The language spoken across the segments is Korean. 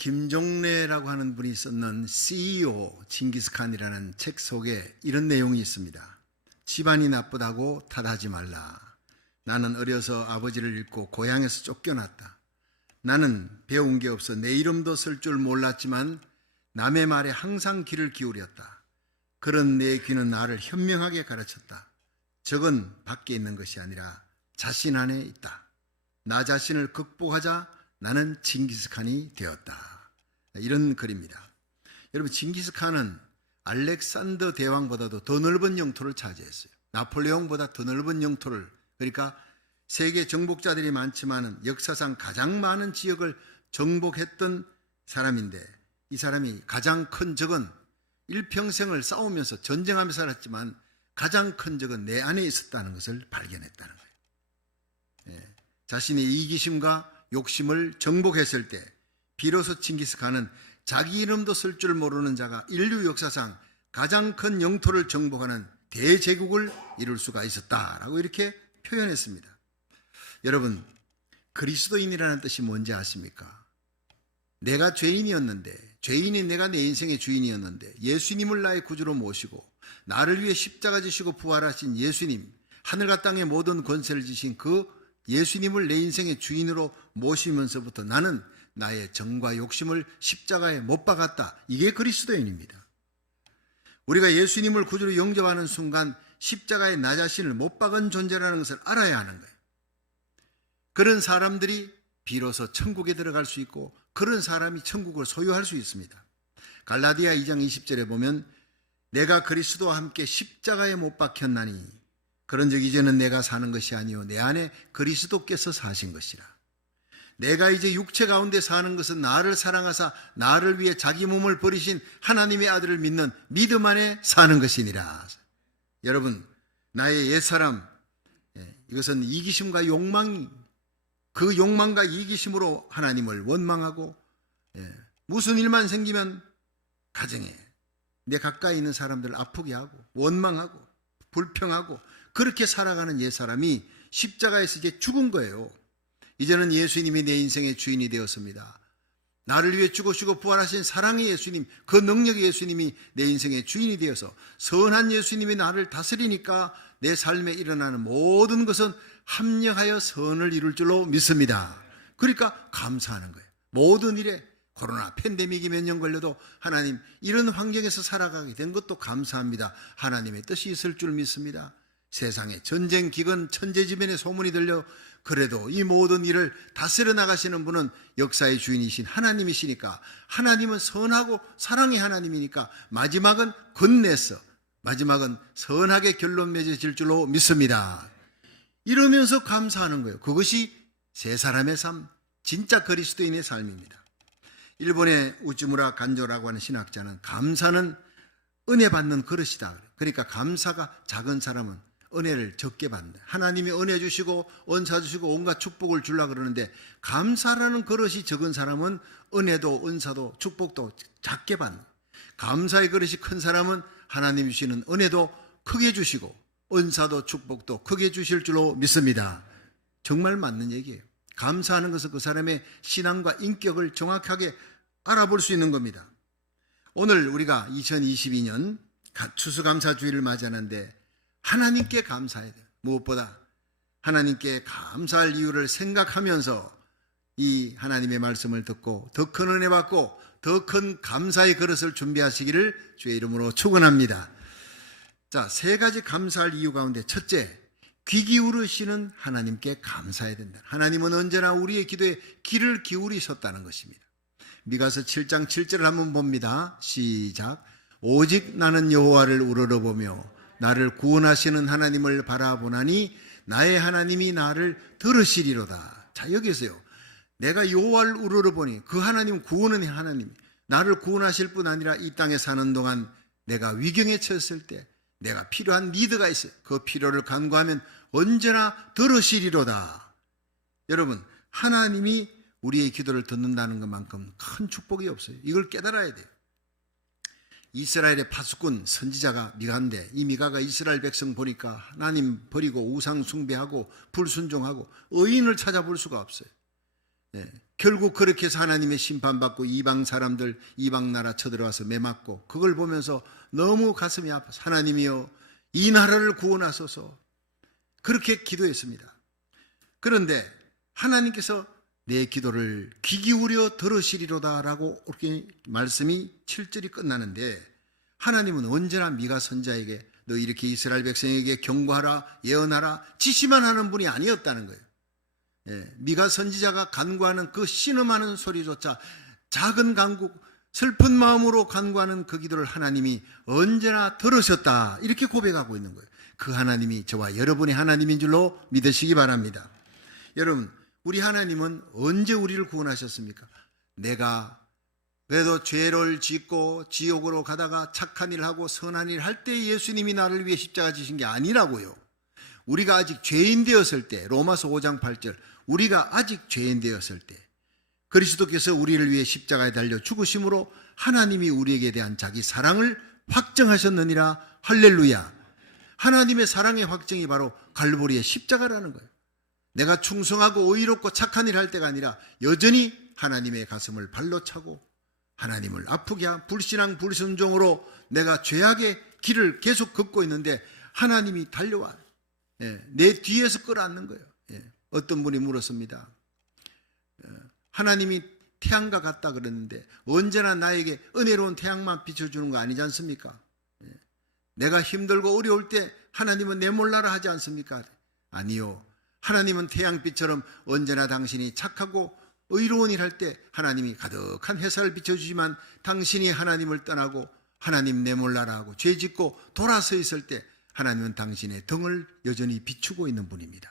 김종래라고 하는 분이 썼는 CEO 징기스칸이라는 책 속에 이런 내용이 있습니다. 집안이 나쁘다고 탓하지 말라. 나는 어려서 아버지를 잃고 고향에서 쫓겨났다. 나는 배운 게 없어 내 이름도 쓸 줄 몰랐지만 남의 말에 항상 귀를 기울였다. 그런 내 귀는 나를 현명하게 가르쳤다. 적은 밖에 있는 것이 아니라 자신 안에 있다. 나 자신을 극복하자 나는 징기스칸이 되었다. 이런 글입니다. 여러분, 징기스칸은 알렉산더 대왕보다도 더 넓은 영토를 차지했어요. 나폴레옹보다 더 넓은 영토를, 그러니까 세계 정복자들이 많지만 역사상 가장 많은 지역을 정복했던 사람인데, 이 사람이 가장 큰 적은 일평생을 싸우면서 전쟁하면서 살았지만 가장 큰 적은 내 안에 있었다는 것을 발견했다는 거예요. 자신의 이기심과 욕심을 정복했을 때 비로소 징기스칸은 자기 이름도 쓸 줄 모르는 자가 인류 역사상 가장 큰 영토를 정복하는 대제국을 이룰 수가 있었다라고 이렇게 표현했습니다. 여러분, 그리스도인이라는 뜻이 뭔지 아십니까? 내가 죄인이었는데, 죄인인 내가 내 인생의 주인이었는데 예수님을 나의 구주로 모시고 나를 위해 십자가 지시고 부활하신 예수님, 하늘과 땅의 모든 권세를 지신 그 예수님을 내 인생의 주인으로 모시면서부터 나는 나의 정과 욕심을 십자가에 못 박았다. 이게 그리스도인입니다. 우리가 예수님을 구주로 영접하는 순간 십자가에 나 자신을 못 박은 존재라는 것을 알아야 하는 거예요. 그런 사람들이 비로소 천국에 들어갈 수 있고 그런 사람이 천국을 소유할 수 있습니다. 갈라디아 2장 20절에 보면 내가 그리스도와 함께 십자가에 못 박혔나니 그런즉 이제는 내가 사는 것이 아니요 내 안에 그리스도께서 사신 것이라. 내가 이제 육체 가운데 사는 것은 나를 사랑하사 나를 위해 자기 몸을 버리신 하나님의 아들을 믿는 믿음 안에 사는 것이니라. 여러분, 나의 옛사람, 이것은 이기심과 욕망이, 그 욕망과 이기심으로 하나님을 원망하고 무슨 일만 생기면 가정에 내 가까이 있는 사람들을 아프게 하고 원망하고 불평하고 그렇게 살아가는 옛사람이 십자가에서 이제 죽은 거예요. 이제는 예수님이 내 인생의 주인이 되었습니다. 나를 위해 죽으시고 부활하신 사랑의 예수님, 그 능력의 예수님이 내 인생의 주인이 되어서 선한 예수님이 나를 다스리니까 내 삶에 일어나는 모든 것은 합력하여 선을 이룰 줄로 믿습니다. 그러니까 감사하는 거예요. 모든 일에 코로나 팬데믹이 몇 년 걸려도 하나님, 이런 환경에서 살아가게 된 것도 감사합니다. 하나님의 뜻이 있을 줄 믿습니다. 세상에 전쟁, 기근, 천재지변의 소문이 들려 그래도 이 모든 일을 다스려 나가시는 분은 역사의 주인이신 하나님이시니까, 하나님은 선하고 사랑의 하나님이니까 마지막은 끝내서 마지막은 선하게 결론 맺어질 줄로 믿습니다. 이러면서 감사하는 거예요. 그것이 세 사람의 삶, 진짜 그리스도인의 삶입니다. 일본의 우즈무라 간조라고 하는 신학자는 감사는 은혜 받는 그릇이다. 그러니까 감사가 작은 사람은 은혜를 적게 받는다. 하나님이 은혜 주시고 은사 주시고 온갖 축복을 주려고 그러는데 감사라는 그릇이 적은 사람은 은혜도 은사도 축복도 작게 받는다. 감사의 그릇이 큰 사람은 하나님 주시는 은혜도 크게 주시고 은사도 축복도 크게 주실 줄로 믿습니다. 정말 맞는 얘기예요. 감사하는 것은 그 사람의 신앙과 인격을 정확하게 알아볼 수 있는 겁니다. 오늘 우리가 2022년 추수감사주의를 맞이하는데 하나님께 감사해야 돼요. 무엇보다 하나님께 감사할 이유를 생각하면서 이 하나님의 말씀을 듣고 더 큰 은혜 받고 더 큰 감사의 그릇을 준비하시기를 주의 이름으로 축원합니다. 자, 세 가지 감사할 이유 가운데 첫째, 귀 기울이시는 하나님께 감사해야 된다. 하나님은 언제나 우리의 기도에 귀를 기울이셨다는 것입니다. 미가서 7장 7절을 한번 봅니다. 시작. 오직 나는 여호와를 우러러보며 나를 구원하시는 하나님을 바라보나니 나의 하나님이 나를 들으시리로다. 자, 여기서요, 내가 여호와를 우러러보니 그 하나님, 구원은 하나님, 나를 구원하실 뿐 아니라 이 땅에 사는 동안 내가 위경에 처했을 때 내가 필요한 니드가 있어요. 그 필요를 간구하면 언제나 들으시리로다. 여러분, 하나님이 우리의 기도를 듣는다는 것만큼 큰 축복이 없어요. 이걸 깨달아야 돼요. 이스라엘의 파수꾼 선지자가 미가인데, 이 미가가 이스라엘 백성 보니까 하나님 버리고 우상 숭배하고 불순종하고 의인을 찾아볼 수가 없어요. 결국 그렇게 해서 하나님의 심판받고 이방 사람들, 이방 나라 쳐들어와서 매맞고, 그걸 보면서 너무 가슴이 아파서 하나님이여 이 나라를 구원하소서, 그렇게 기도했습니다. 그런데 하나님께서 내 기도를 귀 기울여 들으시리로다 라고 이렇게 말씀이 7절이 끝나는데, 하나님은 언제나 미가 선자에게 너 이렇게 이스라엘 백성에게 경고하라, 예언하라, 지시만 하는 분이 아니었다는 거예요. 미가 선지자가 간구하는 그 신음하는 소리조차, 작은 간구, 슬픈 마음으로 간구하는 그 기도를 하나님이 언제나 들으셨다, 이렇게 고백하고 있는 거예요. 그 하나님이 저와 여러분의 하나님인 줄로 믿으시기 바랍니다. 여러분, 우리 하나님은 언제 우리를 구원하셨습니까? 내가 그래도 죄를 짓고 지옥으로 가다가 착한 일을 하고 선한 일을 할 때 예수님이 나를 위해 십자가 지신 게 아니라고요. 우리가 아직 죄인 되었을 때, 로마서 5장 8절, 우리가 아직 죄인 되었을 때 그리스도께서 우리를 위해 십자가에 달려 죽으심으로 하나님이 우리에게 대한 자기 사랑을 확정하셨느니라. 할렐루야. 하나님의 사랑의 확정이 바로 갈보리의 십자가라는 거예요. 내가 충성하고 의롭고 착한 일을 할 때가 아니라 여전히 하나님의 가슴을 발로 차고 하나님을 아프게 한 불신앙 불순종으로 내가 죄악의 길을 계속 걷고 있는데 하나님이 달려와 내 뒤에서 끌어안는 거예요. 어떤 분이 물었습니다. 하나님이 태양과 같다 그랬는데 언제나 나에게 은혜로운 태양만 비춰주는 거 아니지 않습니까? 내가 힘들고 어려울 때 하나님은 내 몰라라 하지 않습니까? 아니요. 하나님은 태양빛처럼 언제나 당신이 착하고 의로운 일 할 때 하나님이 가득한 햇살을 비춰주지만, 당신이 하나님을 떠나고 하나님 내 몰라라 하고 죄짓고 돌아서 있을 때 하나님은 당신의 등을 여전히 비추고 있는 분입니다.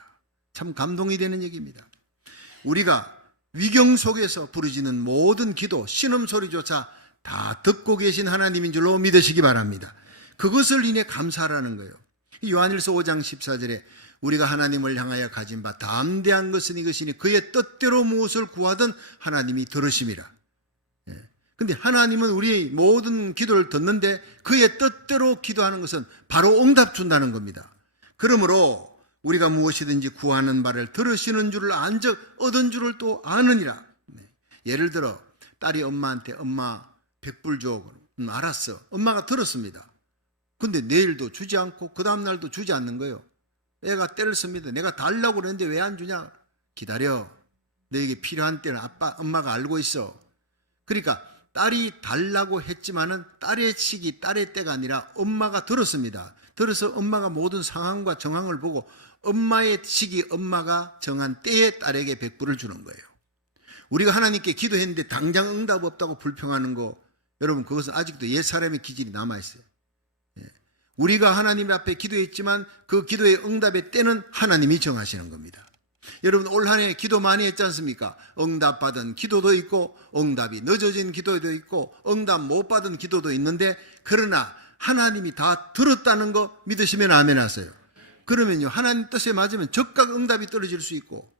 참 감동이 되는 얘기입니다. 우리가 위경 속에서 부르짖는 모든 기도, 신음소리조차 다 듣고 계신 하나님인 줄로 믿으시기 바랍니다. 그것을 인해 감사하라는 거예요. 요한일서 5장 14절에 우리가 하나님을 향하여 가진 바 담대한 것은 이것이니 그의 뜻대로 무엇을 구하든 하나님이 들으심이라. 근데 하나님은 우리의 모든 기도를 듣는데 그의 뜻대로 기도하는 것은 바로 응답 준다는 겁니다. 그러므로 우리가 무엇이든지 구하는 바를 들으시는 줄을 안즉 얻은 줄을 또 아느니라. 예를 들어 딸이 엄마한테 엄마 100불 줘. 알았어. 엄마가 들었습니다. 근데 내일도 주지 않고 그 다음날도 주지 않는 거예요. 애가 때를 씁니다. 내가 달라고 그랬는데 왜 안 주냐? 기다려. 너에게 필요한 때는 엄마가 알고 있어. 그러니까 딸이 달라고 했지만은 딸의 시기, 딸의 때가 아니라 엄마가 들었습니다. 들어서 엄마가 모든 상황과 정황을 보고 엄마의 시기, 엄마가 정한 때에 딸에게 100불을 주는 거예요. 우리가 하나님께 기도했는데 당장 응답 없다고 불평하는 거, 여러분 그것은 아직도 옛사람의 기질이 남아있어요. 우리가 하나님 앞에 기도했지만 그 기도의 응답의 때는 하나님이 정하시는 겁니다. 여러분 올 한 해 기도 많이 했지 않습니까? 응답받은 기도도 있고 응답이 늦어진 기도도 있고 응답 못 받은 기도도 있는데, 그러나 하나님이 다 들었다는 거 믿으시면 아멘 하세요. 그러면요, 하나님 뜻에 맞으면 즉각 응답이 떨어질 수 있고,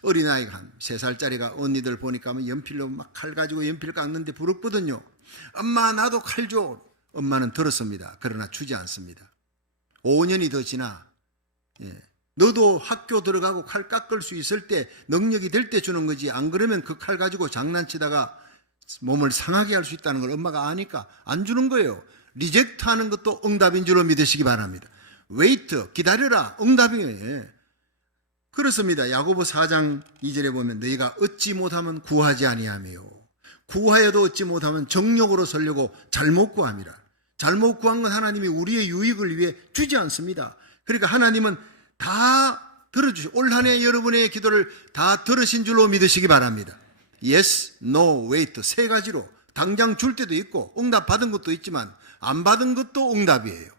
어린아이가 한 3살짜리가 언니들 보니까 연필로 막 칼 가지고 연필 깎는데 부럽거든요. 엄마 나도 칼 줘. 엄마는 들었습니다. 그러나 주지 않습니다. 5년이 더 지나 너도 학교 들어가고 칼 깎을 수 있을 때, 능력이 될 때 주는 거지, 안 그러면 그 칼 가지고 장난치다가 몸을 상하게 할 수 있다는 걸 엄마가 아니까 안 주는 거예요. 리젝트 하는 것도 응답인 줄로 믿으시기 바랍니다. 웨이트, 기다려라, 응답이에요. 그렇습니다. 야고보 4장 2절에 보면 너희가 얻지 못하면 구하지 아니하며 구하여도 얻지 못하면 정욕으로 설려고 잘못 구함이라. 잘못 구한 건 하나님이 우리의 유익을 위해 주지 않습니다. 그러니까 하나님은 다 들어주시고 올 한 해 여러분의 기도를 다 들으신 줄로 믿으시기 바랍니다. Yes, no, wait, 3가지로 당장 줄 때도 있고 응답 받은 것도 있지만 안 받은 것도 응답이에요.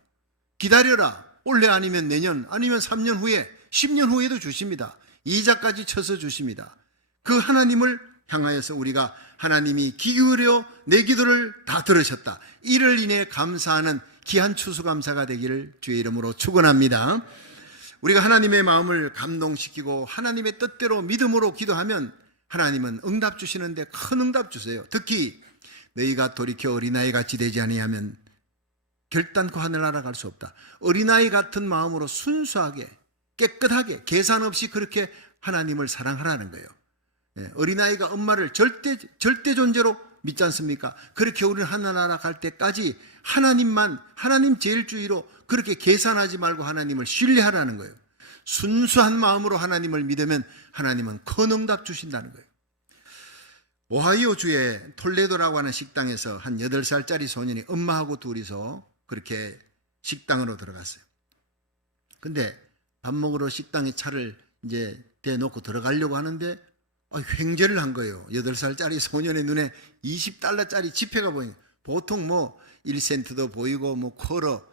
기다려라. 올해 아니면 내년, 아니면 3년 후에, 10년 후에도 주십니다. 이자까지 쳐서 주십니다. 그 하나님을 향하여서 우리가 하나님이 귀 기울여 내 기도를 다 들으셨다, 이를 인해 감사하는 귀한 추수감사가 되기를 주의 이름으로 축원합니다. 우리가 하나님의 마음을 감동시키고 하나님의 뜻대로 믿음으로 기도하면 하나님은 응답 주시는데 큰 응답 주세요. 특히 너희가 돌이켜 어린아이 같이 되지 아니하면 결단코 하늘나라 갈 수 없다. 어린아이 같은 마음으로 순수하게 깨끗하게 계산 없이 그렇게 하나님을 사랑하라는 거예요. 어린아이가 엄마를 절대 존재로 믿지 않습니까? 그렇게 우리는 하나나라 갈 때까지 하나님 제일주의로 그렇게 계산하지 말고 하나님을 신뢰하라는 거예요. 순수한 마음으로 하나님을 믿으면 하나님은 큰 응답 주신다는 거예요. 오하이오주의 톨레도라고 하는 식당에서 한 8살짜리 소년이 엄마하고 둘이서 그렇게 식당으로 들어갔어요. 근데 밥 먹으러 식당에 차를 이제 대놓고 들어가려고 하는데 횡재를 한 거예요. 8살짜리 소년의 눈에 $20짜리 지폐가 보이는, 보통 뭐 1센트도 보이고 뭐 쿼러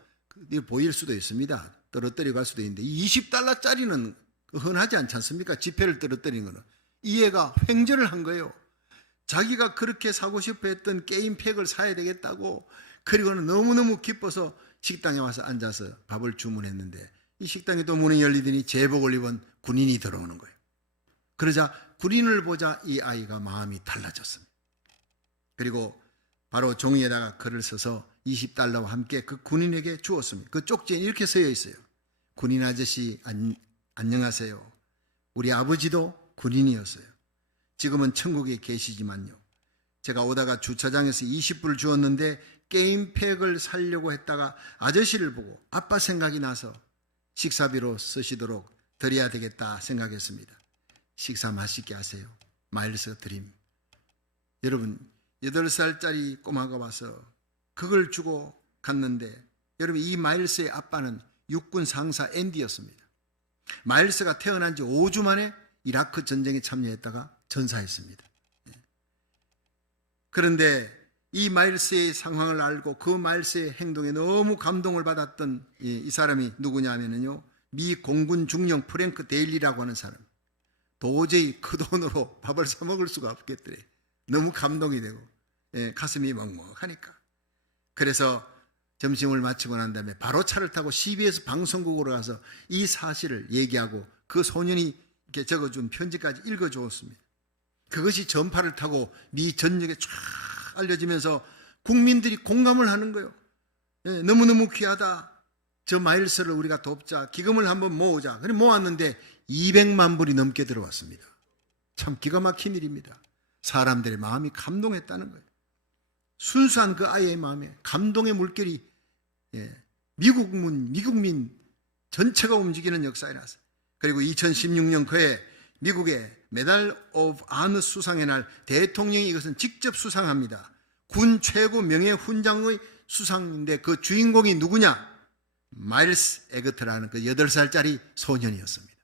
보일 수도 있습니다. 떨어뜨려 갈 수도 있는데 $20짜리는 흔하지 않지 않습니까? 지폐를 떨어뜨리는 거는. 이 애가 횡재를 한 거예요. 자기가 그렇게 사고 싶어 했던 게임팩을 사야 되겠다고, 그리고는 너무너무 기뻐서 식당에 와서 앉아서 밥을 주문했는데 이 식당에 또 문이 열리더니 제복을 입은 군인이 들어오는 거예요. 그러자 군인을 보자 이 아이가 마음이 달라졌습니다. 그리고 바로 종이에다가 글을 써서 $20와 함께 그 군인에게 주었습니다. 그 쪽지에 이렇게 쓰여 있어요. 군인 아저씨 안녕하세요. 우리 아버지도 군인이었어요. 지금은 천국에 계시지만요, 제가 오다가 주차장에서 20불 주었는데 게임팩을 사려고 했다가 아저씨를 보고 아빠 생각이 나서 식사비로 쓰시도록 드려야 되겠다 생각했습니다. 식사 맛있게 하세요. 마일스 드림. 여러분, 8살짜리 꼬마가 와서 그걸 주고 갔는데, 여러분, 이 마일스의 아빠는 육군 상사 앤디였습니다. 마일스가 태어난 지 5주 만에 이라크 전쟁에 참여했다가 전사했습니다. 그런데 이 마일스의 상황을 알고 그 마일스의 행동에 너무 감동을 받았던 이 사람이 누구냐 하면요, 미 공군 중령 프랭크 데일리라고 하는 사람. 도저히 그 돈으로 밥을 사 먹을 수가 없겠더래. 너무 감동이 되고 가슴이 먹먹하니까. 그래서 점심을 마치고 난 다음에 바로 차를 타고 CBS 방송국으로 가서 이 사실을 얘기하고 그 소년이 이렇게 적어준 편지까지 읽어주었습니다. 그것이 전파를 타고 미 전역에 쫙 알려지면서 국민들이 공감을 하는 거예요. 너무너무 귀하다. 저 마일스를 우리가 돕자. 기금을 한번 모으자. 그래 모았는데 200만 불이 넘게 들어왔습니다. 참 기가 막힌 일입니다. 사람들의 마음이 감동했다는 거예요. 순수한 그 아이의 마음에 감동의 물결이 미국민 전체가 움직이는 역사에 났어요. 그리고 2016년 그해 미국의 메달 오브 아너 수상의 날 대통령이 이것은 직접 수상합니다. 군 최고 명예 훈장의 수상인데 그 주인공이 누구냐? 마일스 에그트라는 그 8살짜리 소년이었습니다.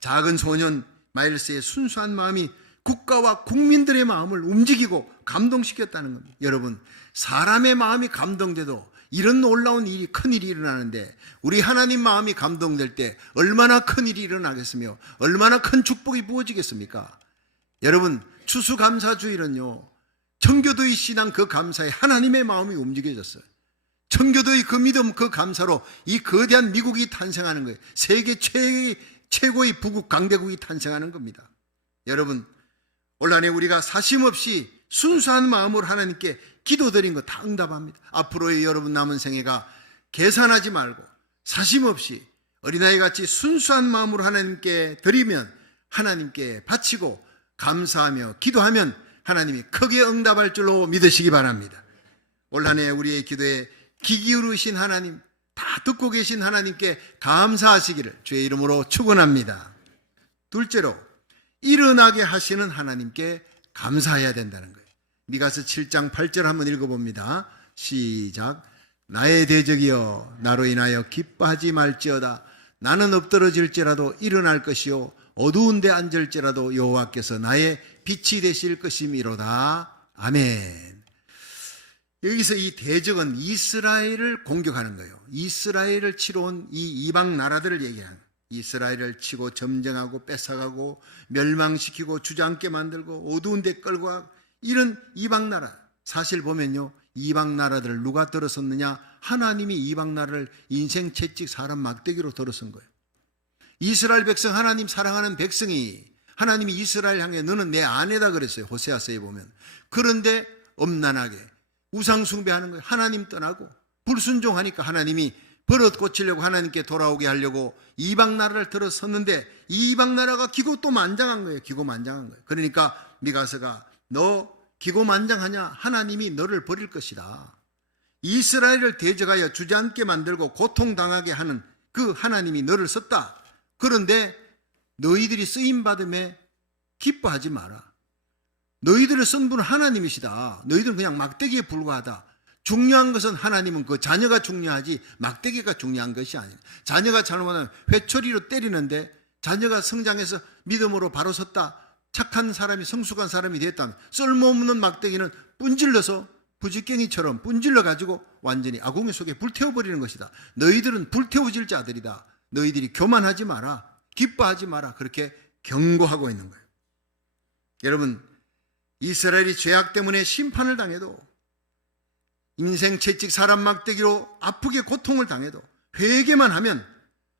작은 소년 마일스의 순수한 마음이 국가와 국민들의 마음을 움직이고 감동시켰다는 겁니다. 여러분, 사람의 마음이 감동돼도 이런 놀라운 일이, 큰 일이 일어나는데 우리 하나님 마음이 감동될 때 얼마나 큰 일이 일어나겠으며 얼마나 큰 축복이 부어지겠습니까? 여러분, 추수감사주일은요, 청교도의 신앙 그 감사에 하나님의 마음이 움직여졌어요. 청교도의 그 믿음 그 감사로 이 거대한 미국이 탄생하는 거예요. 세계 최고의 부국 강대국이 탄생하는 겁니다. 여러분, 올 한해 우리가 사심없이 순수한 마음으로 하나님께 기도드린 거 다 응답합니다. 앞으로의 여러분 남은 생애가 계산하지 말고 사심없이 어린아이같이 순수한 마음으로 하나님께 드리면, 하나님께 바치고 감사하며 기도하면 하나님이 크게 응답할 줄로 믿으시기 바랍니다. 올 한해 우리의 기도에 귀 기울이신 하나님, 다 듣고 계신 하나님께 감사하시기를 주의 이름으로 축원합니다. 둘째로, 일어나게 하시는 하나님께 감사해야 된다는 거예요. 미가서 7장 8절 한번 읽어봅니다. 시작. 나의 대적이여 나로 인하여 기뻐하지 말지어다. 나는 엎드러질지라도 일어날 것이요 어두운 데 앉을지라도 여호와께서 나의 빛이 되실 것이미로다. 아멘. 여기서 이 대적은 이스라엘을 공격하는 거예요. 이스라엘을 치러 온 이 이방 나라들을 얘기하는 거예요. 이스라엘을 치고 점령하고 뺏어가고 멸망시키고 주저앉게 만들고 어두운 데 끌고 가고, 이런 이방 나라, 사실 보면요, 이방 나라들을 누가 들어섰느냐? 하나님이 이방 나라를 인생 채찍 사람 막대기로 들어선 거예요. 이스라엘 백성, 하나님 사랑하는 백성이 하나님이 이스라엘 향해 너는 내 아내다 그랬어요. 호세아서에 보면. 그런데 엄난하게 우상 숭배하는 거예요. 하나님 떠나고 불순종하니까 하나님이 버릇 고치려고 하나님께 돌아오게 하려고 이방 나라를 들어섰는데 이방 나라가 기고만장한 거예요. 기고만장한 거예요. 그러니까 미가서가 너 기고만장하냐? 하나님이 너를 버릴 것이다. 이스라엘을 대적하여 주저앉게 만들고 고통당하게 하는 그 하나님이 너를 썼다. 그런데 너희들이 쓰임받음에 기뻐하지 마라. 너희들을 쓴 분은 하나님이시다. 너희들은 그냥 막대기에 불과하다. 중요한 것은 하나님은 그 자녀가 중요하지 막대기가 중요한 것이 아니에요. 자녀가 잘못하면 회초리로 때리는데 자녀가 성장해서 믿음으로 바로 섰다. 착한 사람이 성숙한 사람이 됐다면 쓸모없는 막대기는 분질러서 부지깽이처럼 분질러가지고 완전히 아궁이 속에 불태워버리는 것이다. 너희들은 불태워질 자들이다. 너희들이 교만하지 마라. 기뻐하지 마라. 그렇게 경고하고 있는 거예요. 여러분, 이스라엘이 죄악 때문에 심판을 당해도 인생 채찍 사람 막대기로 아프게 고통을 당해도 회개만 하면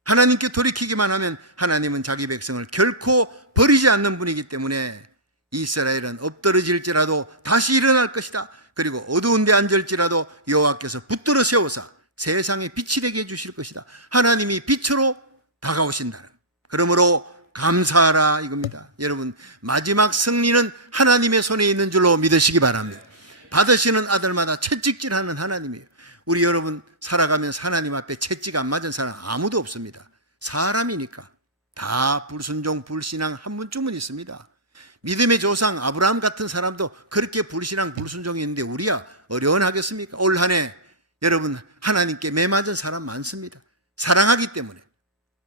하나님께 돌이키기만 하면 하나님은 자기 백성을 결코 버리지 않는 분이기 때문에 이스라엘은 엎드러질지라도 다시 일어날 것이다. 그리고 어두운 데 앉을지라도 여호와께서 붙들어 세워서 세상에 빛이 되게 해주실 것이다. 하나님이 빛으로 다가오신다는, 그러므로 감사하라 이겁니다. 여러분, 마지막 승리는 하나님의 손에 있는 줄로 믿으시기 바랍니다. 받으시는 아들마다 채찍질하는 하나님이에요. 우리 여러분 살아가면서 하나님 앞에 채찍 안 맞은 사람 아무도 없습니다. 사람이니까 다 불순종 불신앙 한 분쯤은 있습니다. 믿음의 조상 아브라함 같은 사람도 그렇게 불신앙 불순종이 있는데 우리야 어려워하겠습니까? 올 한 해 여러분 하나님께 매맞은 사람 많습니다. 사랑하기 때문에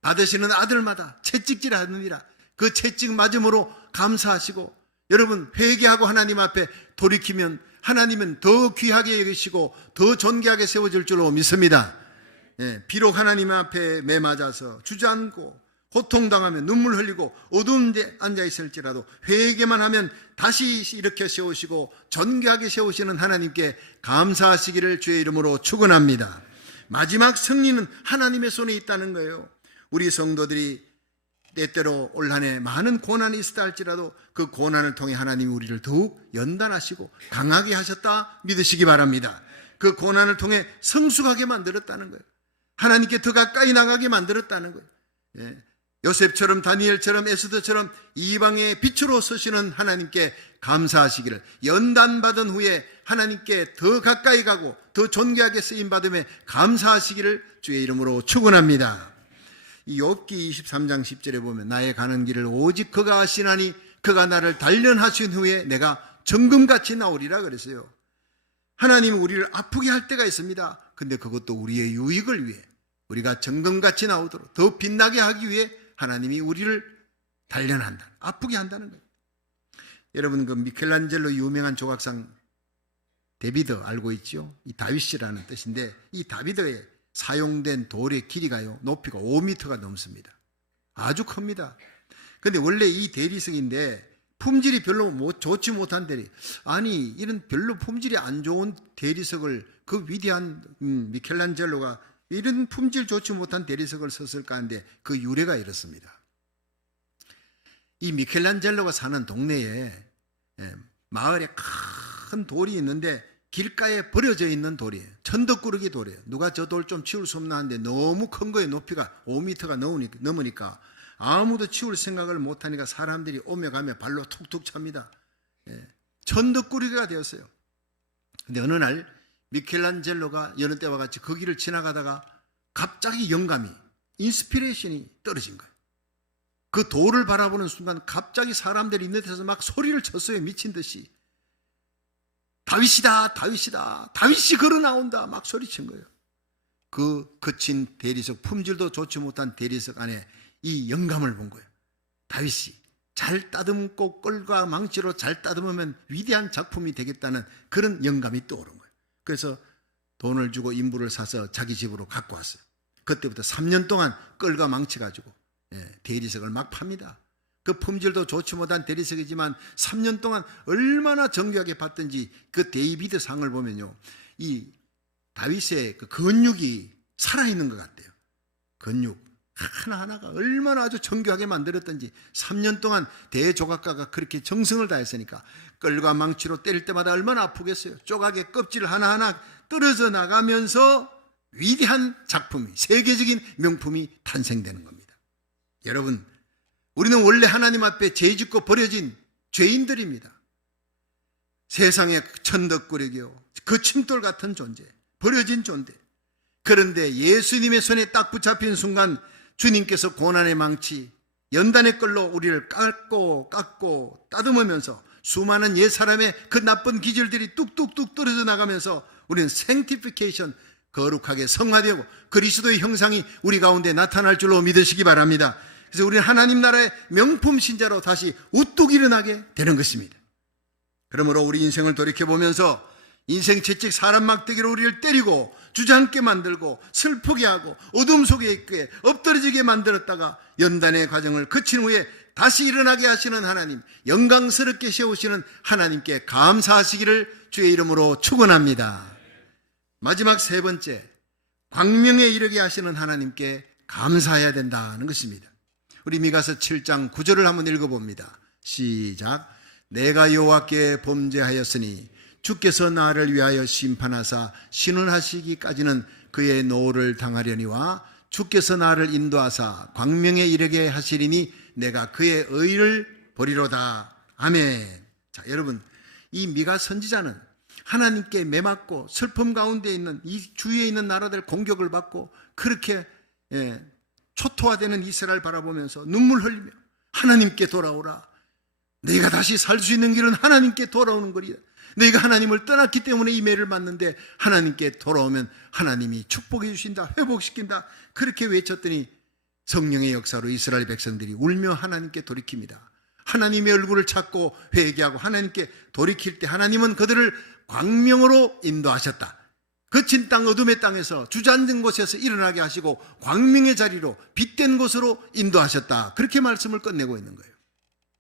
받으시는 아들마다 채찍질 하느니라. 그 채찍 맞음으로 감사하시고 여러분 회개하고 하나님 앞에 돌이키면 하나님은 더 귀하게 여기시고 더 존귀하게 세워질 줄로 믿습니다. 비록 하나님 앞에 매맞아서 주저앉고 고통당하며 눈물 흘리고 어두운 데 앉아있을지라도 회개만 하면 다시 일으켜 세우시고 존귀하게 세우시는 하나님께 감사하시기를 주의 이름으로 축원합니다. 마지막 승리는 하나님의 손에 있다는 거예요. 우리 성도들이 때때로 올 한 해 많은 고난이 있었다 할지라도 그 고난을 통해 하나님이 우리를 더욱 연단하시고 강하게 하셨다 믿으시기 바랍니다. 그 고난을 통해 성숙하게 만들었다는 거예요. 하나님께 더 가까이 나가게 만들었다는 거예요. 요셉처럼 다니엘처럼 에스더처럼 이방의 빛으로 서시는 하나님께 감사하시기를, 연단받은 후에 하나님께 더 가까이 가고 더 존귀하게 쓰임받음에 감사하시기를 주의 이름으로 축원합니다. 이 욥기 23장 10절에 보면 나의 가는 길을 오직 그가 아시나니 그가 나를 단련하신 후에 내가 정금같이 나오리라 그랬어요. 하나님은 우리를 아프게 할 때가 있습니다. 근데 그것도 우리의 유익을 위해 우리가 정금같이 나오도록 더 빛나게 하기 위해 하나님이 우리를 단련한다, 아프게 한다는 거예요. 여러분 그 미켈란젤로 유명한 조각상 데비드 알고 있죠? 이 다윗이라는 뜻인데 이 다비드의 사용된 돌의 길이가요 높이가 5m가 넘습니다. 아주 큽니다. 근데 원래 이 대리석인데 품질이 별로 좋지 못한 대리, 아니 이런 별로 품질이 안 좋은 대리석을 그 위대한 미켈란젤로가 이런 품질 좋지 못한 대리석을 썼을까 하는데 그 유래가 이렇습니다. 이 미켈란젤로가 사는 동네에 마을에 큰 돌이 있는데 길가에 버려져 있는 돌이에요. 천덕꾸러기 돌이에요. 누가 저 돌 좀 치울 수 없나 하는데 너무 큰 거예요. 높이가 5m가 넘으니까 아무도 치울 생각을 못하니까 사람들이 오며 가며 발로 툭툭 찹니다. 천덕꾸러기가 되었어요. 근데 어느 날 미켈란젤로가 여느 때와 같이 그 길을 지나가다가 갑자기 영감이, 인스피레이션이 떨어진 거예요. 그 돌을 바라보는 순간 갑자기 사람들이 있는 데서 막 소리를 쳤어요. 미친 듯이. 다윗이다, 다윗이다, 다윗이 걸어 나온다 막 소리친 거예요. 그 거친 대리석, 품질도 좋지 못한 대리석 안에 이 영감을 본 거예요. 다윗이 잘 따듬고 꼴과 망치로 잘 따듬으면 위대한 작품이 되겠다는 그런 영감이 떠오른 거예요. 그래서 돈을 주고 인부를 사서 자기 집으로 갖고 왔어요. 그때부터 3년 동안 껄과 망치 가지고 대리석을 막 팝니다. 그 품질도 좋지 못한 대리석이지만 3년 동안 얼마나 정교하게 봤던지 그 데이비드 상을 보면요, 이 다윗의 그 근육이 살아있는 것 같아요. 근육 하나하나가 얼마나 아주 정교하게 만들었던지 3년 동안 대조각가가 그렇게 정성을 다했으니까 끌과 망치로 때릴 때마다 얼마나 아프겠어요. 조각의 껍질 하나하나 떨어져 나가면서 위대한 작품이, 세계적인 명품이 탄생되는 겁니다. 여러분, 우리는 원래 하나님 앞에 죄짓고 버려진 죄인들입니다. 세상의 천덕꾸러기요, 그 침돌 같은 존재, 버려진 존재. 그런데 예수님의 손에 딱 붙잡힌 순간 주님께서 고난의 망치, 연단의 끌로 우리를 깎고 따듬으면서 수많은 옛사람의 그 나쁜 기질들이 뚝뚝뚝 떨어져 나가면서 우리는 생티피케이션, 거룩하게 성화되고 그리스도의 형상이 우리 가운데 나타날 줄로 믿으시기 바랍니다. 그래서 우리는 하나님 나라의 명품 신자로 다시 우뚝 일어나게 되는 것입니다. 그러므로 우리 인생을 돌이켜보면서 인생 채찍 사람 막대기로 우리를 때리고 주저앉게 만들고 슬프게 하고 어둠 속에 있게 엎드러지게 만들었다가 연단의 과정을 거친 후에 다시 일어나게 하시는 하나님, 영광스럽게 세우시는 하나님께 감사하시기를 주의 이름으로 축원합니다. 마지막 세 번째, 광명에 이르게 하시는 하나님께 감사해야 된다는 것입니다. 우리 미가서 7장 9절을 한번 읽어봅니다. 시작. 내가 여호와께 범죄하였으니 주께서 나를 위하여 심판하사 신원하시기까지는 그의 노를 당하려니와 주께서 나를 인도하사 광명에 이르게 하시리니 내가 그의 의를 보리로다. 아멘. 자, 여러분, 이 미가 선지자는 하나님께 매맞고 슬픔 가운데 있는 이 주위에 있는 나라들 공격을 받고 그렇게 초토화되는 이스라엘 바라보면서 눈물 흘리며 하나님께 돌아오라. 너희가 다시 살 수 있는 길은 하나님께 돌아오는 거리다. 너희가 하나님을 떠났기 때문에 이 매를 맞는데 하나님께 돌아오면 하나님이 축복해 주신다, 회복시킨다. 그렇게 외쳤더니 성령의 역사로 이스라엘 백성들이 울며 하나님께 돌이킵니다. 하나님의 얼굴을 찾고 회개하고 하나님께 돌이킬 때 하나님은 그들을 광명으로 인도하셨다. 거친 땅 어둠의 땅에서 주저앉은 곳에서 일어나게 하시고 광명의 자리로 빛된 곳으로 인도하셨다. 그렇게 말씀을 끝내고 있는 거예요.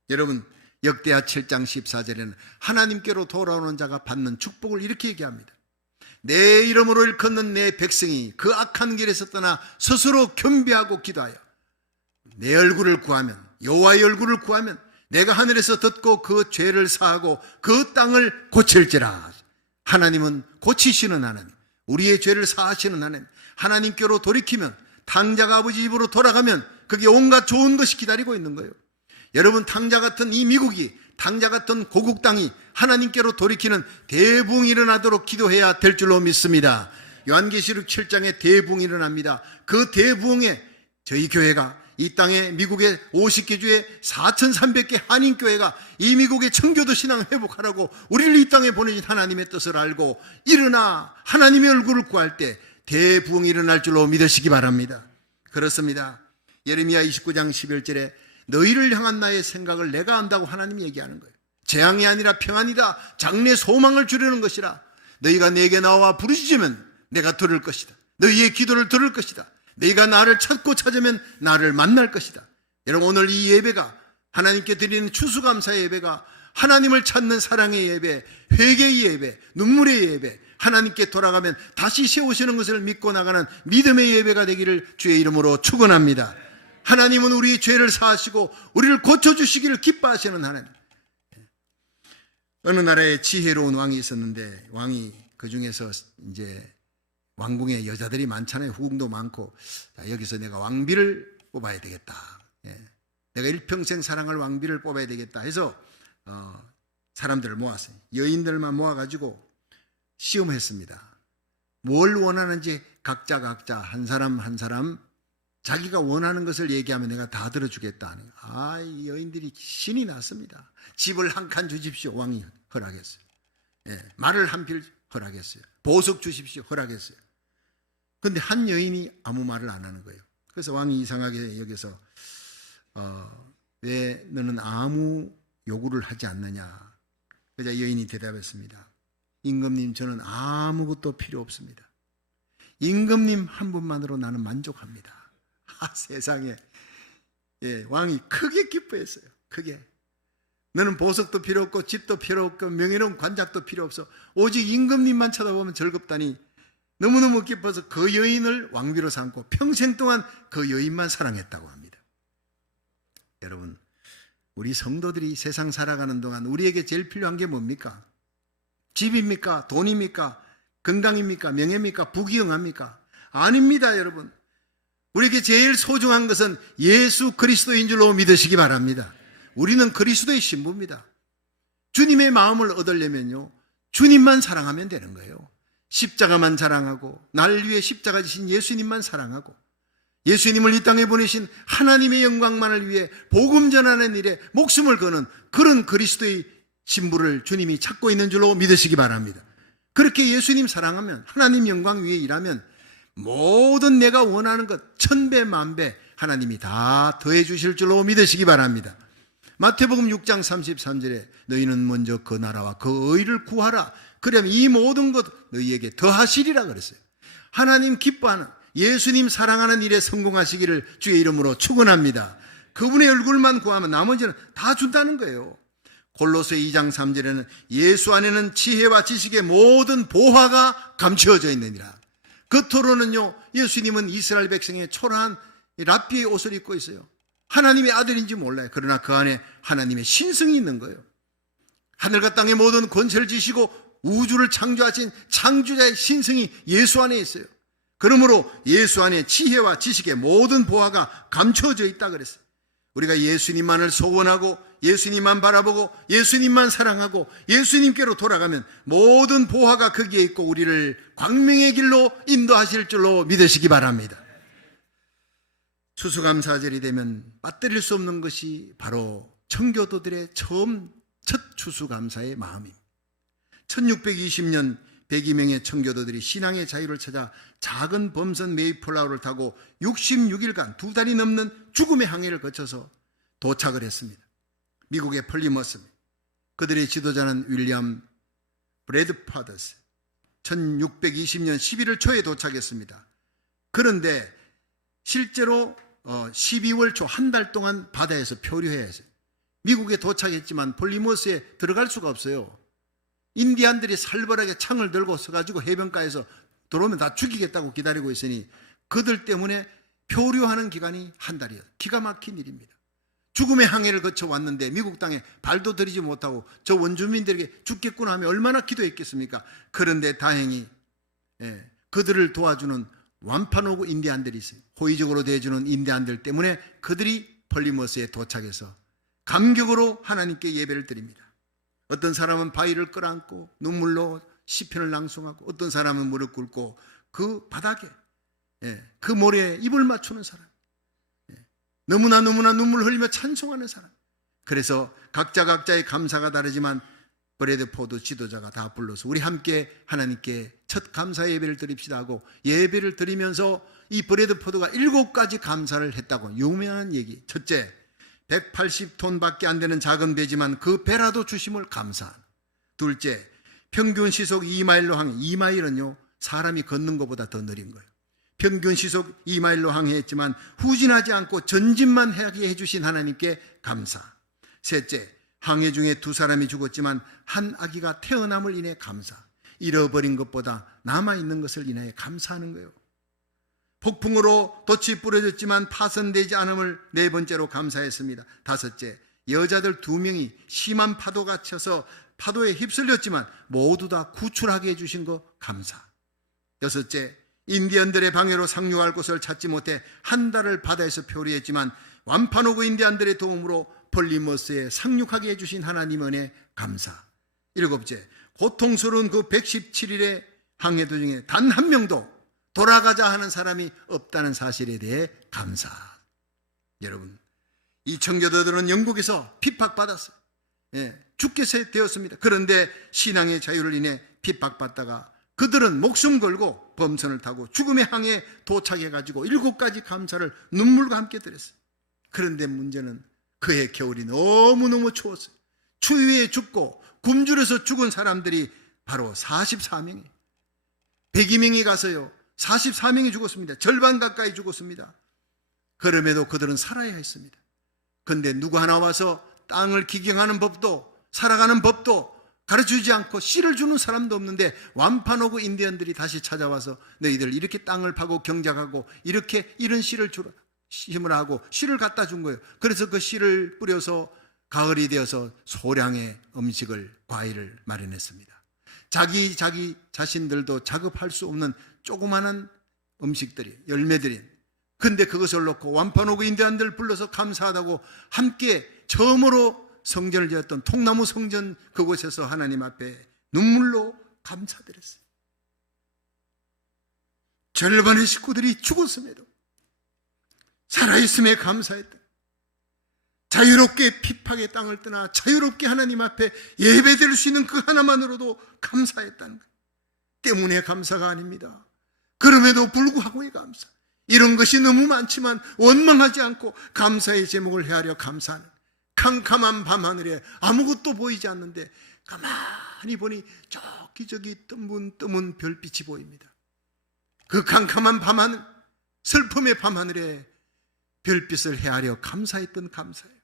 여러분, 역대하 7장 14절에는 하나님께로 돌아오는 자가 받는 축복을 이렇게 얘기합니다. 내 이름으로 일컫는 내 백성이 그 악한 길에서 떠나 스스로 겸비하고 기도하여 내 얼굴을 구하면, 여호와의 얼굴을 구하면 내가 하늘에서 듣고 그 죄를 사하고 그 땅을 고칠지라. 하나님은 고치시는 하나님, 우리의 죄를 사하시는 하나님. 하나님께로 돌이키면, 탕자가 아버지 입으로 돌아가면 그게 온갖 좋은 것이 기다리고 있는 거예요. 여러분, 탕자 같은 이 미국이, 탕자 같은 고국 땅이 하나님께로 돌이키는 대붕이 일어나도록 기도해야 될 줄로 믿습니다. 요한계시록 7장에 대붕이 일어납니다. 그 대붕에 저희 교회가, 이 땅에 미국의 50개 주의 4,300개 한인교회가 이 미국의 청교도 신앙 회복하라고 우리를 이 땅에 보내신 하나님의 뜻을 알고 일어나 하나님의 얼굴을 구할 때 대부흥이 일어날 줄로 믿으시기 바랍니다. 그렇습니다. 예레미야 29장 11절에 너희를 향한 나의 생각을 내가 안다고 하나님이 얘기하는 거예요. 재앙이 아니라 평안이다. 장래 소망을 주려는 것이라. 너희가 내게 나와 부르짖으면 내가 들을 것이다. 너희의 기도를 들을 것이다. 너희가 나를 찾고 찾으면 나를 만날 것이다. 여러분, 오늘 이 예배가, 하나님께 드리는 추수감사의 예배가 하나님을 찾는 사랑의 예배, 회개의 예배, 눈물의 예배, 하나님께 돌아가면 다시 세우시는 것을 믿고 나가는 믿음의 예배가 되기를 주의 이름으로 축원합니다. 하나님은 우리의 죄를 사하시고 우리를 고쳐주시기를 기뻐하시는 하나님. 어느 나라에 지혜로운 왕이 있었는데, 왕이 그 중에서 이제 왕궁에 여자들이 많잖아요. 후궁도 많고, 자, 여기서 내가 왕비를 뽑아야 되겠다. 내가 일평생 사랑할 왕비를 뽑아야 되겠다 해서 사람들을 모았어요. 여인들만 모아가지고 시험했습니다. 뭘 원하는지 각자 한 사람 한 사람 자기가 원하는 것을 얘기하면 내가 다 들어주겠다. 이 여인들이 신이 났습니다. 집을 한 칸 주십시오. 왕이 허락했어요. 말을 한 필 허락했어요. 보석 주십시오. 허락했어요. 그런데 한 여인이 아무 말을 안 하는 거예요. 그래서 왕이 이상하게 여기서 왜 너는 아무 요구를 하지 않느냐. 그래서 여인이 대답했습니다. 임금님, 저는 아무것도 필요 없습니다. 임금님 한 분만으로 나는 만족합니다. 세상에. 왕이 크게 기뻐했어요. 크게. 너는 보석도 필요 없고 집도 필요 없고 명예로운 관작도 필요 없어. 오직 임금님만 쳐다보면 즐겁다니 너무너무 기뻐서 그 여인을 왕비로 삼고 평생 동안 그 여인만 사랑했다고 합니다. 여러분, 우리 성도들이 세상 살아가는 동안 우리에게 제일 필요한 게 뭡니까? 집입니까? 돈입니까? 건강입니까? 명예입니까? 부귀영합니까? 아닙니다, 여러분. 우리에게 제일 소중한 것은 예수 그리스도인 줄로 믿으시기 바랍니다. 우리는 그리스도의 신부입니다. 주님의 마음을 얻으려면요, 주님만 사랑하면 되는 거예요. 십자가만 자랑하고 날 위해 십자가 지신 예수님만 사랑하고 예수님을 이 땅에 보내신 하나님의 영광만을 위해 복음 전하는 일에 목숨을 거는 그런 그리스도의 신부를 주님이 찾고 있는 줄로 믿으시기 바랍니다. 그렇게 예수님 사랑하면, 하나님 영광 위에 일하면 모든 내가 원하는 것 천배 만배 하나님이 다 더해 주실 줄로 믿으시기 바랍니다. 마태복음 6장 33절에 너희는 먼저 그 나라와 그 의를 구하라. 그러면 이 모든 것 너희에게 더하시리라 그랬어요. 하나님 기뻐하는, 예수님 사랑하는 일에 성공하시기를 주의 이름으로 축원합니다. 그분의 얼굴만 구하면 나머지는 다 준다는 거예요. 골로새 2장 3절에는 예수 안에는 지혜와 지식의 모든 보화가 감추어져 있느니라. 겉으로는요, 예수님은 이스라엘 백성의 초라한 랍비의 옷을 입고 있어요. 하나님의 아들인지 몰라요. 그러나 그 안에 하나님의 신성이 있는 거예요. 하늘과 땅의 모든 권세를 지시고 우주를 창조하신 창조자의 신성이 예수 안에 있어요. 그러므로 예수 안에 지혜와 지식의 모든 보화가 감춰져 있다 그랬어요. 우리가 예수님만을 소원하고 예수님만 바라보고 예수님만 사랑하고 예수님께로 돌아가면 모든 보화가 거기에 있고 우리를 광명의 길로 인도하실 줄로 믿으시기 바랍니다. 추수감사절이 되면 빠뜨릴 수 없는 것이 바로 청교도들의 첫 추수감사의 마음입니다. 1620년 102명의 청교도들이 신앙의 자유를 찾아 작은 범선 메이플라워를 타고 66일간 2달이 넘는 죽음의 항해를 거쳐서 도착을 했습니다. 미국의 플리머스입니다. 그들의 지도자는 윌리엄 브래드파더스. 1620년 11월 초에 도착했습니다. 그런데 실제로 12월 초 한 달 동안 바다에서 표류해야 했어요. 미국에 도착했지만 플리머스에 들어갈 수가 없어요. 인디안들이 살벌하게 창을 들고 서가지고 해변가에서 들어오면 다 죽이겠다고 기다리고 있으니 그들 때문에 표류하는 기간이 한 달이에요. 기가 막힌 일입니다. 죽음의 항해를 거쳐 왔는데 미국 땅에 발도 들이지 못하고 저 원주민들에게 죽겠구나 하며 얼마나 기도했겠습니까? 그런데 다행히 그들을 도와주는 완파노그 인디안들이 있어요. 호의적으로 대해주는 인디안들 때문에 그들이 플리머스에 도착해서 감격으로 하나님께 예배를 드립니다. 어떤 사람은 바위를 끌어안고 눈물로 시편을 낭송하고 어떤 사람은 무릎 꿇고 그 바닥에 그 모래에 입을 맞추는 사람, 너무나 눈물 흘리며 찬송하는 사람. 그래서 각자의 감사가 다르지만 브래드포드 지도자가 다 불러서 우리 함께 하나님께 첫 감사 예배를 드립시다 하고 예배를 드리면서 이 브래드포드가 7가지 감사를 했다고 유명한 얘기. 첫째, 180톤밖에 안 되는 작은 배지만 그 배라도 주심을 감사한. 둘째, 평균 시속 2마일로 항해. 2마일은요 사람이 걷는 것보다 더 느린 거예요. 평균 시속 2마일로 항해했지만 후진하지 않고 전진만 하게 해주신 하나님께 감사. 셋째, 항해 중에 2사람이 죽었지만 한 아기가 태어남을 인해 감사. 잃어버린 것보다 남아있는 것을 인해 감사하는 거예요. 폭풍으로 돛이 부러졌지만 파손되지 않음을 4번째로 감사했습니다. 다섯째, 여자들 2명이 심한 파도가 쳐서 파도에 휩쓸렸지만 모두 다 구출하게 해주신 거 감사. 여섯째, 인디언들의 방해로 상륙할 곳을 찾지 못해 한 달을 바다에서 표류했지만 완파노그 인디언들의 도움으로 플리머스에 상륙하게 해주신 하나님 은혜 감사. 일곱째, 고통스러운 그 117일의 항해 도중에 단 한 명도 돌아가자 하는 사람이 없다는 사실에 대해 감사. 여러분, 이 청교도들은 영국에서 핍박받았어요. 죽게 되었습니다. 그런데 신앙의 자유를 인해 핍박받다가 그들은 목숨 걸고 범선을 타고 죽음의 항해에 도착해가지고 7가지 감사를 눈물과 함께 드렸어요. 그런데 문제는 그해 겨울이 너무너무 추웠어요. 추위에 죽고 굶주려서 죽은 사람들이 바로 44명이에요. 102명이 가서요 44명이 죽었습니다. 절반 가까이 죽었습니다. 그럼에도 그들은 살아야 했습니다. 그런데 누구 하나 와서 땅을 기경하는 법도 살아가는 법도 가르쳐주지 않고 씨를 주는 사람도 없는데 완파노그 인디언들이 다시 찾아와서 너희들 이렇게 땅을 파고 경작하고 이렇게 이런 씨를 심으라 하고 씨를 갖다 준 거예요. 그래서 그 씨를 뿌려서 가을이 되어서 소량의 음식을, 과일을 마련했습니다. 자기 자신들도 작업할 수 없는 조그마한 음식들이, 열매들이. 근데 그것을 놓고 완파노그 인디안들 불러서 감사하다고 함께 처음으로 성전을 지었던 통나무 성전 그곳에서 하나님 앞에 눈물로 감사드렸어요. 절반의 식구들이 죽었음에도 살아있음에 감사했다. 자유롭게 핍박의 땅을 떠나 자유롭게 하나님 앞에 예배드릴 수 있는 그 하나만으로도 감사했다는 것 때문에 감사가 아닙니다. 그럼에도 불구하고의 감사. 이런 것이 너무 많지만 원망하지 않고 감사의 제목을 헤아려 감사하는 캄캄한 밤하늘에 아무것도 보이지 않는데 가만히 보니 저기 뜨문 별빛이 보입니다. 그 캄캄한 밤하늘, 슬픔의 밤하늘에 별빛을 헤아려 감사했던 감사예요.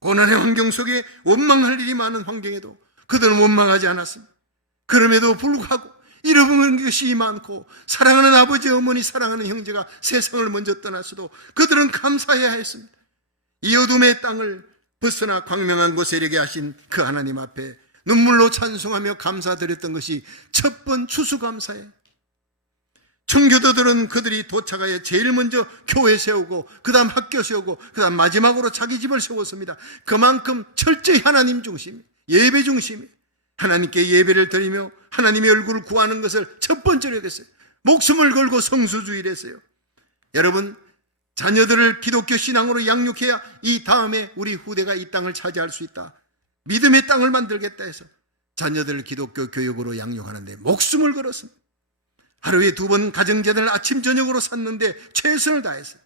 고난의 환경 속에 원망할 일이 많은 환경에도 그들은 원망하지 않았습니다. 그럼에도 불구하고 잃어버린 것이 많고 사랑하는 아버지, 어머니, 사랑하는 형제가 세상을 먼저 떠났어도 그들은 감사해야 했습니다. 이 어둠의 땅을 벗어나 광명한 곳에 이르게 하신 그 하나님 앞에 눈물로 찬송하며 감사드렸던 것이 첫 번 추수감사예요. 청교도들은 그들이 도착하여 제일 먼저 교회 세우고 그 다음 학교 세우고 그 다음 마지막으로 자기 집을 세웠습니다. 그만큼 철저히 하나님 중심, 예배 중심이 하나님께 예배를 드리며 하나님의 얼굴을 구하는 것을 첫 번째로 여겼어요. 목숨을 걸고 성수주의를 했어요. 여러분, 자녀들을 기독교 신앙으로 양육해야 이 다음에 우리 후대가 이 땅을 차지할 수 있다. 믿음의 땅을 만들겠다 해서 자녀들을 기독교 교육으로 양육하는데 목숨을 걸었습니다. 하루에 2번 가정제단을 아침 저녁으로 샀는데 최선을 다했어요.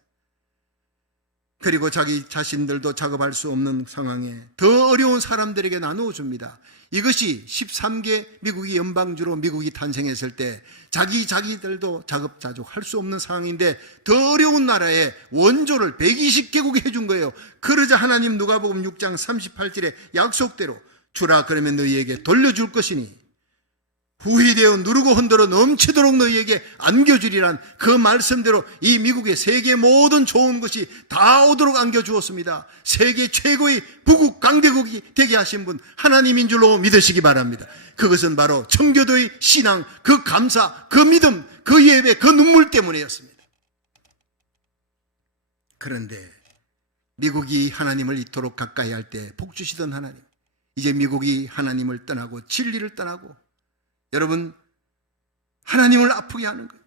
그리고 자기 자신들도 작업할 수 없는 상황에 더 어려운 사람들에게 나누어 줍니다. 이것이 13개 미국이 연방주로 미국이 탄생했을 때 자기들도 작업자족할 수 없는 상황인데 더 어려운 나라에 원조를 120개국이 해준 거예요. 그러자 하나님 누가복음 6장 38절에 약속대로 주라 그러면 너희에게 돌려줄 것이니 후히되어 누르고 흔들어 넘치도록 너희에게 안겨주리란 그 말씀대로 이 미국의 세계 모든 좋은 것이 다 오도록 안겨주었습니다. 세계 최고의 부국 강대국이 되게 하신 분 하나님인 줄로 믿으시기 바랍니다. 그것은 바로 청교도의 신앙, 그 감사, 그 믿음, 그 예배, 그 눈물 때문이었습니다. 그런데 미국이 하나님을 이토록 가까이 할 때 복 주시던 하나님, 이제 미국이 하나님을 떠나고 진리를 떠나고 여러분, 하나님을 아프게 하는 거예요.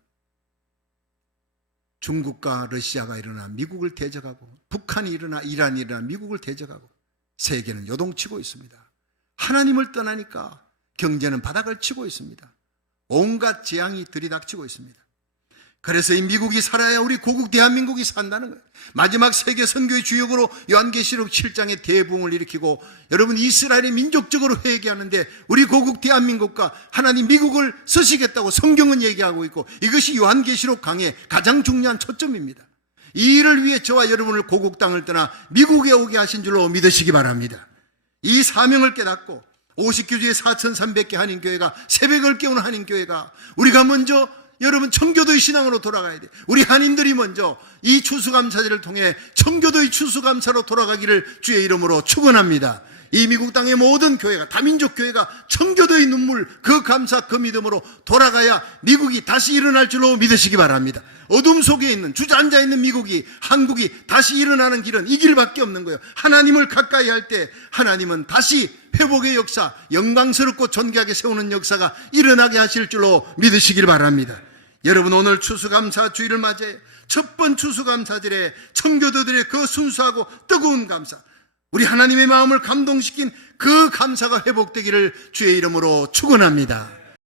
중국과 러시아가 일어나 미국을 대적하고 북한이 일어나 이란이 일어나 미국을 대적하고 세계는 요동치고 있습니다. 하나님을 떠나니까 경제는 바닥을 치고 있습니다. 온갖 재앙이 들이닥치고 있습니다. 그래서 이 미국이 살아야 우리 고국 대한민국이 산다는 거예요. 마지막 세계 선교의 주역으로 요한계시록 7장의 대부흥을 일으키고 여러분 이스라엘이 민족적으로 회개하는데 우리 고국 대한민국과 하나님 미국을 쓰시겠다고 성경은 얘기하고 있고 이것이 요한계시록 강의 가장 중요한 초점입니다. 이 일을 위해 저와 여러분을 고국 땅을 떠나 미국에 오게 하신 줄로 믿으시기 바랍니다. 이 사명을 깨닫고 50교주의 4,300개 한인교회가 새벽을 깨우는 한인교회가 우리가 먼저 여러분 청교도의 신앙으로 돌아가야 돼요. 우리 한인들이 먼저 이 추수감사제를 통해 청교도의 추수감사로 돌아가기를 주의 이름으로 축원합니다. 이 미국 땅의 모든 교회가 다민족 교회가 청교도의 눈물 그 감사 그 믿음으로 돌아가야 미국이 다시 일어날 줄로 믿으시기 바랍니다. 어둠 속에 있는 주저앉아 있는 미국이 한국이 다시 일어나는 길은 이 길밖에 없는 거예요. 하나님을 가까이 할 때 하나님은 다시 회복의 역사, 영광스럽고 존귀하게 세우는 역사가 일어나게 하실 줄로 믿으시길 바랍니다. 여러분 오늘 추수감사 주일을 맞이해 첫 번 추수감사절에 청교도들의 그 순수하고 뜨거운 감사, 우리 하나님의 마음을 감동시킨 그 감사가 회복되기를 주의 이름으로 축원합니다.